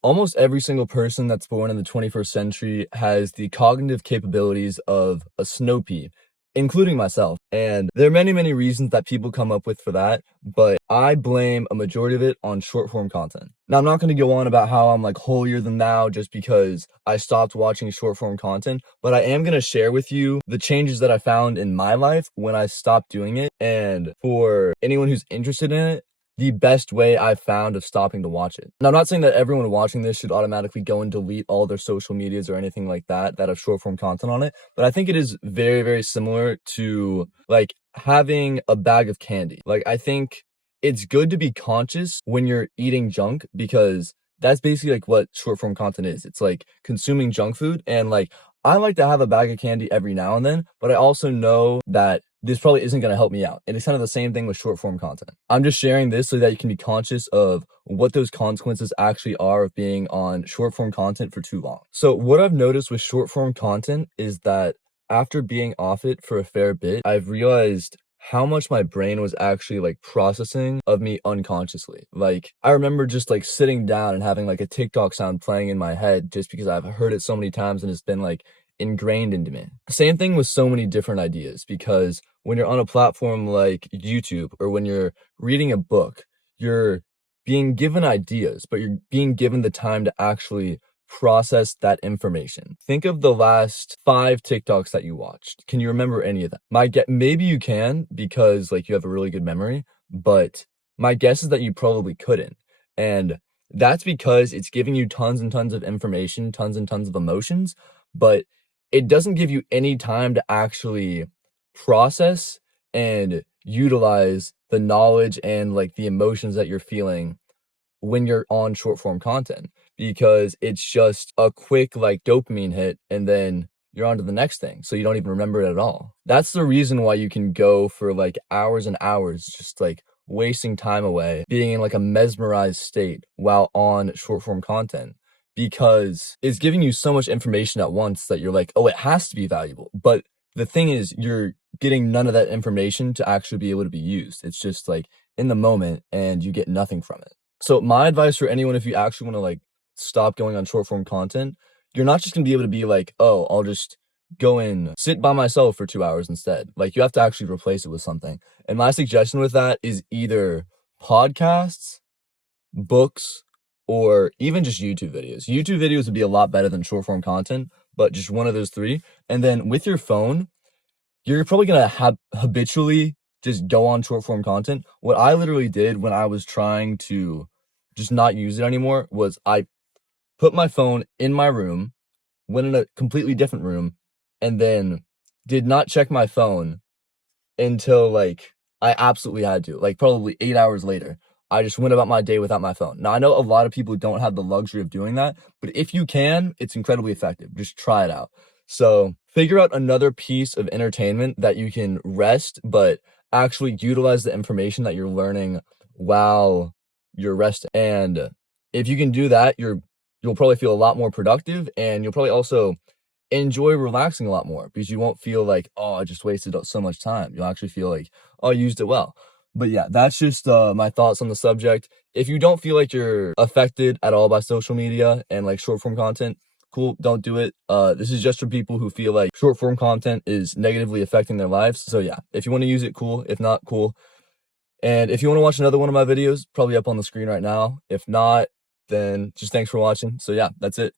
Almost every single person that's born in the 21st century has the cognitive capabilities of a snow pea, including myself. And there are many, many reasons that people come up with for that, but I blame a majority of it on short form content. Now, I'm not going to go on about how I'm like holier than thou just because I stopped watching short form content, but I am going to share with you the changes that I found in my life when I stopped doing it. And for anyone who's interested in it, the best way I've found of stopping to watch it. And I'm not saying that everyone watching this should automatically go and delete all their social medias or anything like that have short form content on it, but I think it is very, very similar to like having a bag of candy. Like, I think it's good to be conscious when you're eating junk because that's basically like what short form content is. It's like consuming junk food, and like I like to have a bag of candy every now and then, but I also know that this probably isn't going to help me out. And it's kind of the same thing with short form content. I'm just sharing this so that you can be conscious of what those consequences actually are of being on short form content for too long. So what I've noticed with short form content is that after being off it for a fair bit, I've realized how much my brain was actually like processing of me unconsciously. Like, I remember just like sitting down and having like a TikTok sound playing in my head just because I've heard it so many times and it's been like ingrained into me. Same thing with so many different ideas, because when you're on a platform like YouTube or when you're reading a book, you're being given ideas, but you're being given the time to actually process that information. Think of the last 5 TikToks that you watched. Can you remember any of them? Maybe you can because like you have a really good memory, but my guess is that you probably couldn't. And that's because it's giving you tons and tons of information, tons and tons of emotions, but it doesn't give you any time to actually process and utilize the knowledge and like the emotions that you're feeling when you're on short form content, because it's just a quick like dopamine hit and then you're on to the next thing. So you don't even remember it at all. That's the reason why you can go for like hours and hours, just like wasting time away, being in like a mesmerized state while on short form content, because it's giving you so much information at once that you're like, oh, it has to be valuable. But the thing is, you're getting none of that information to actually be able to be used. It's just like in the moment and you get nothing from it. So my advice for anyone, if you actually want to like stop going on short form content, you're not just gonna be able to be like, oh, I'll just go and sit by myself for 2 hours instead. Like, you have to actually replace it with something. And my suggestion with that is either podcasts, books, or even just YouTube videos. YouTube videos would be a lot better than short form content, but just one of those three. And then with your phone, you're probably gonna habitually just go on short form content. What I literally did when I was trying to just not use it anymore was I put my phone in my room, went in a completely different room, and then did not check my phone until like I absolutely had to. Like, probably 8 hours later, I just went about my day without my phone. Now, I know a lot of people don't have the luxury of doing that, but if you can, it's incredibly effective. Just try it out. So figure out another piece of entertainment that you can rest, but actually utilize the information that you're learning while you're resting. And if you can do that, you'll probably feel a lot more productive, and you'll probably also enjoy relaxing a lot more because you won't feel like, oh, I just wasted so much time. You'll actually feel like, oh, I used it well. But yeah, that's just my thoughts on the subject. If you don't feel like you're affected at all by social media and like short form content, cool, don't do it. This is just for people who feel like short form content is negatively affecting their lives. So yeah, if you want to use it, cool. If not, cool. And if you want to watch another one of my videos, probably up on the screen right now. If not, then just thanks for watching. So yeah, that's it.